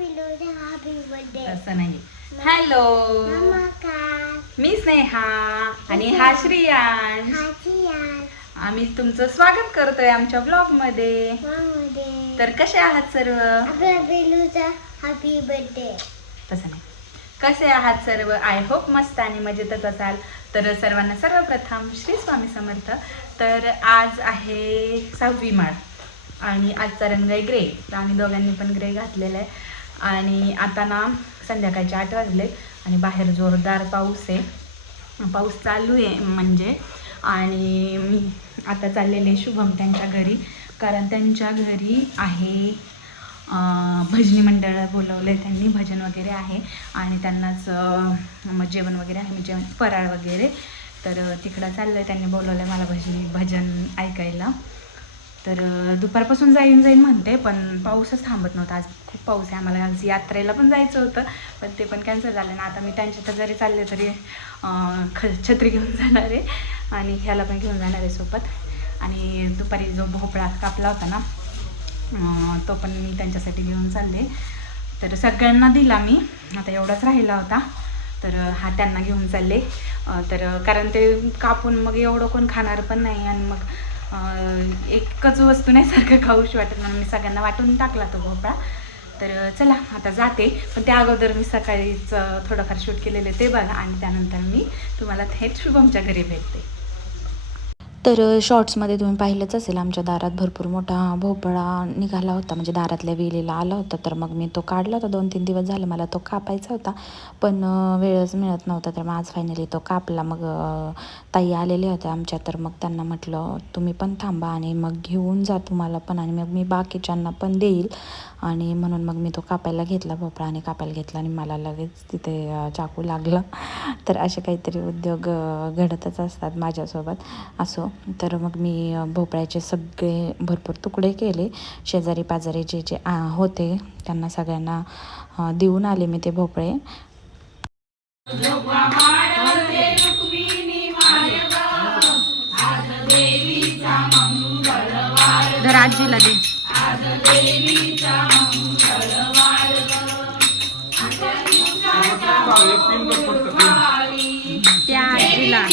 पिलूचा happy birthday तसं नाही hello. मी स्नेहा आणि हा श्रियान आम्ही तुमचं स्वागत करतोय आमच्या ब्लॉगमध्ये तर कसे आहात सर्व? हॅपी बर्थडे तसं नाही. कसे आहात सर्व? आय होप मस्त आणि मजेतच असाल. तर सर्वांना सर्वप्रथम श्री स्वामी समर्थ. तर आज आहे सहावी माळ आणि आजचा रंग आहे ग्रे. तर आम्ही दोघांनी पण ग्रे घातलेला आहे. आणि आता ना संध्याकाळचे आठ वाजले आणि बाहेर जोरदार पाऊस आहे. पाऊस चालू आहे म्हणजे. आणि मी आता चाललेले शुभम त्यांच्या घरी कारण त्यांच्या घरी आहे भजनी मंडळ बोलवलं त्यांनी भजन वगैरे आहे. आणि त्यांनाच मग जेवण वगैरे आहे म्हणजे फराळ वगैरे. तर तिकडं चाललं आहे त्यांनी बोलवलं मला भजनी भजन ऐकायला. तर दुपारपासून जाईन जाईन म्हणते पण पाऊसच थांबत नव्हता. आज खूप पाऊस आहे. आम्हाला आज यात्रेला पण जायचं होतं पण ते पण कॅन्सल झालं ना. आता मी त्यांच्या तर जरी चालले तरी ख छत्री घेऊन जाणार आहे आणि ह्याला पण घेऊन जाणार आहे सोबत. आणि दुपारी जो भोपळा कापला होता ना तो पण मी त्यांच्यासाठी घेऊन चालले. तर सगळ्यांना दिला मी. आता एवढाच राहिला होता. तर हा त्यांना घेऊन चालले. तर कारण ते कापून मग एवढं कोण खाणार पण नाही. आणि मग एकच वस्तू नाही सारखं खाऊशी वाटत म्हणून मी सगळ्यांना वाटून टाकला तो भोपळा. तर चला आता जाते. पण त्या अगोदर मी सकाळीच थोडंफार शूट केलेलं ते बघा. आणि त्यानंतर मी तुम्हाला थेट शुभमच्या घरी भेटते. तर शॉर्ट्समध्ये तुम्ही पाहिलंच असेल आमच्या दारात भरपूर मोठा भोपळा निघाला होता. म्हणजे दारातल्या वेलीला आला होता. तर मग मी तो काढला होता. दोन तीन दिवस झाले मला तो कापायचा होता. पण वेळच मिळत नव्हता. तर मग आज फायनली तो कापला. मग ताई आलेले होत्या आमच्या. तर मग त्यांना म्हटलं तुम्ही पण थांबा आणि मग घेऊन जा तुम्हाला पण आणि मग मी बाकीच्यांना पण देईल. आणि म्हणून मग मी तो कापायला घेतला भोपळा आणि कापायला घेतला आणि मला लगेच तिथे चाकू लागला. तर असे काहीतरी उद्योग घडतच असतात माझ्यासोबत. असो. तर मग मी भोपळ्याचे सगळे भरपूर तुकडे केले. शेजारी पाजारी जे जे आ, होते त्यांना सगळ्यांना देऊन आले मी ते भोपळे. आजीला दे. त्या आजीला.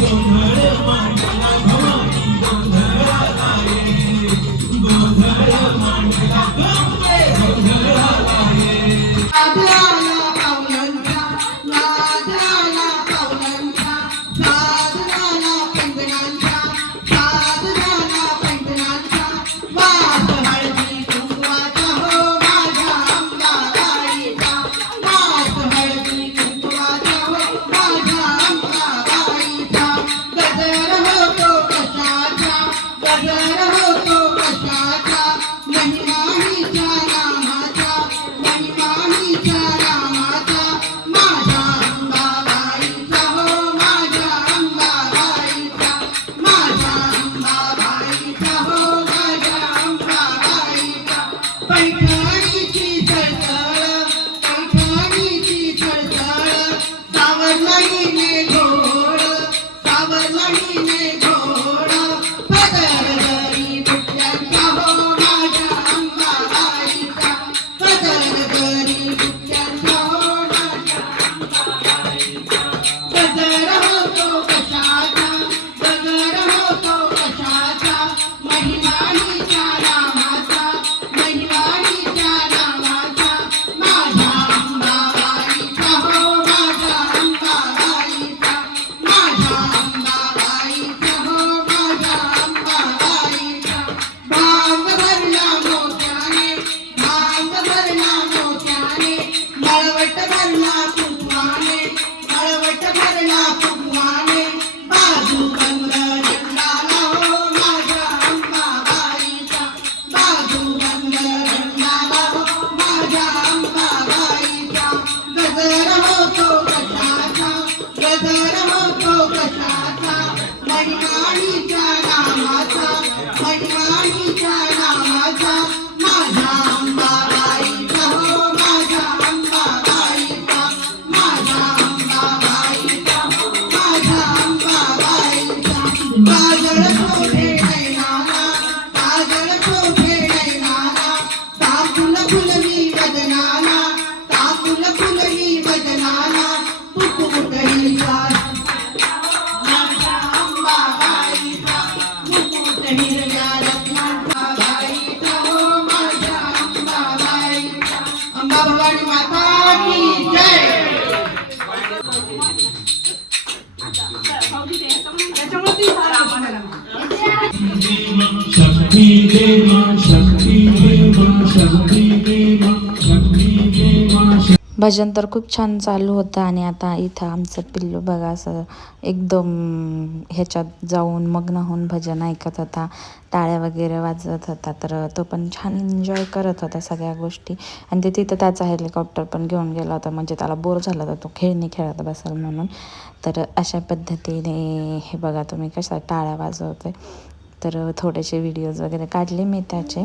gonna hurt my my भजन तर खूप छान चालू होतं आणि आता इथं आमचं पिल्लू बघा असं एकदम ह्याच्यात जाऊन मग्न होऊन भजन ऐकत होता. टाळ्या वगैरे वाजत होता तर तो पण छान एन्जॉय करत होता सगळ्या गोष्टी. आणि ते तिथं त्याचा हेलिकॉप्टर पण घेऊन गेला होता म्हणजे त्याला बोर झाला होता तो खेळणी खेळत बसेल म्हणून. तर अशा पद्धतीने हे बघा तुम्ही कशा टाळ्या वाजवते तर थोडेसे व्हिडिओज वगैरे काढले मी त्याचे.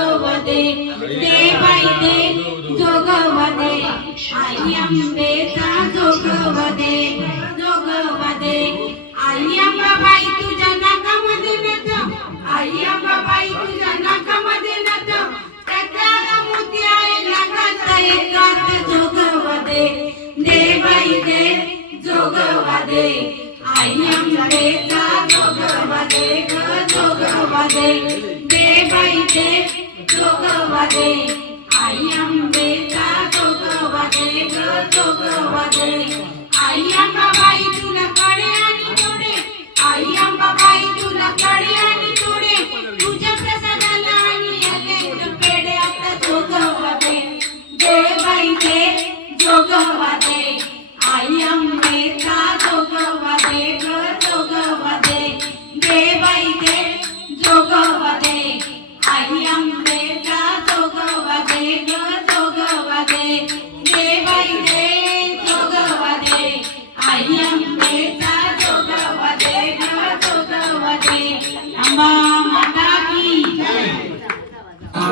जोगवते दे बाई दे आई आंबेचा जोगवते जोगवते. आई अंबाबाई तुझ्या नाकामध्ये नच आई अंबाबाई तुझ्या नाकामध्ये नच त्याच्या मोती आहे नाकाचा एकाच जोगवते. दे बाई दे जोगवदे आई अंबेचा जोगवते ग जोगवदे दे बाई दे जोगवदे आई अंबेचा जोगवदे ग जोगवदे. आई अंबाबाई तुला कडे आणि तोडे. आई अंबाबाई तुला कडे आणि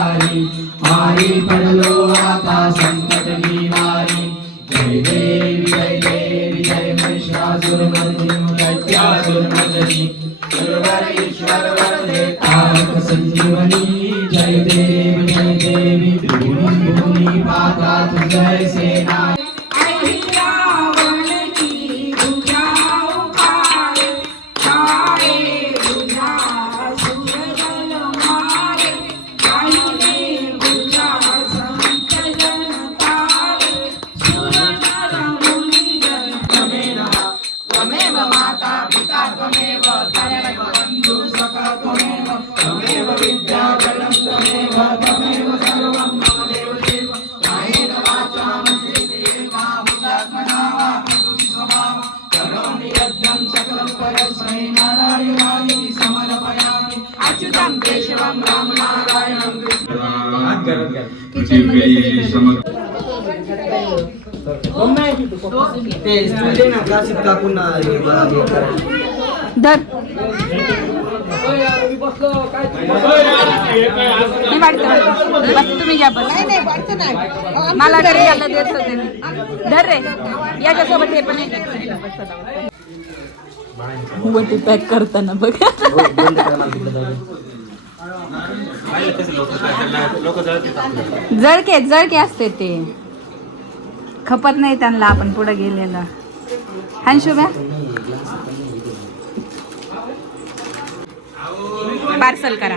मरणाचे वारी वारी पडलो आता संकट निवारी. जय देवी जय देवी जय महिषासुर महिषासुरमर्दिनी दैत्यासुरमर्दिनी सर्वर ईश्वर वरदे तारक संजीवनी. जय देवी जय देवी भूमि भूमि माता जय केशवं राम तुम्ही घ्या बस मला घरी यायला देत होते मी. धर रे याच्यासोबत हे पण आहे पॅक करताना बघ जळके जळके असते ते. खपत नाही त्यांना आपण पुढे गेलेलं. शुभ्या. पार्सल करा.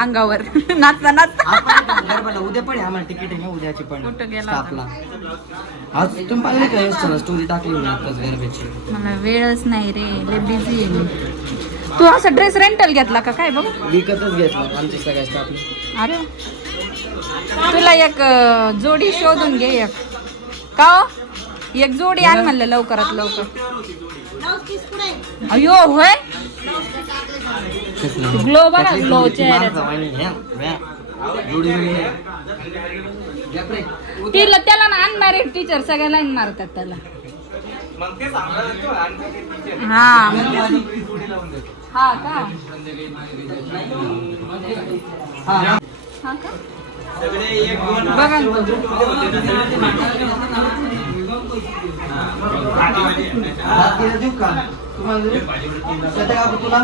अंगावर. नाचता नाचता. गरबाला उद्या पण आहे आम्हाला तिकीट आहे ना उद्याची पण. कुठं गेला स्टाफला आज तुम्ही पाहिले का चला स्टोरी टाकली आताच गरब्याची मला वेळच नाही रे लय बिझी आहे मी. तू असा ड्रेस रेंटल घेतला का? काय बघ? विकतच घेतला आमच्या सगळ्या स्टाफने अरे. तुला एक अं, जोडी शोधून घे एक. का हो? एक जोडी आण म्हणलं लवकरात लवकर. अयो होय? ग्लो बघा ग्लो तिला त्याला ना आहे टीचर सगळ्याला त्यात त्याला. हा. हा का? हा का? बघा ना तो. रात्रीला देऊ का? तुम्हाला तुला?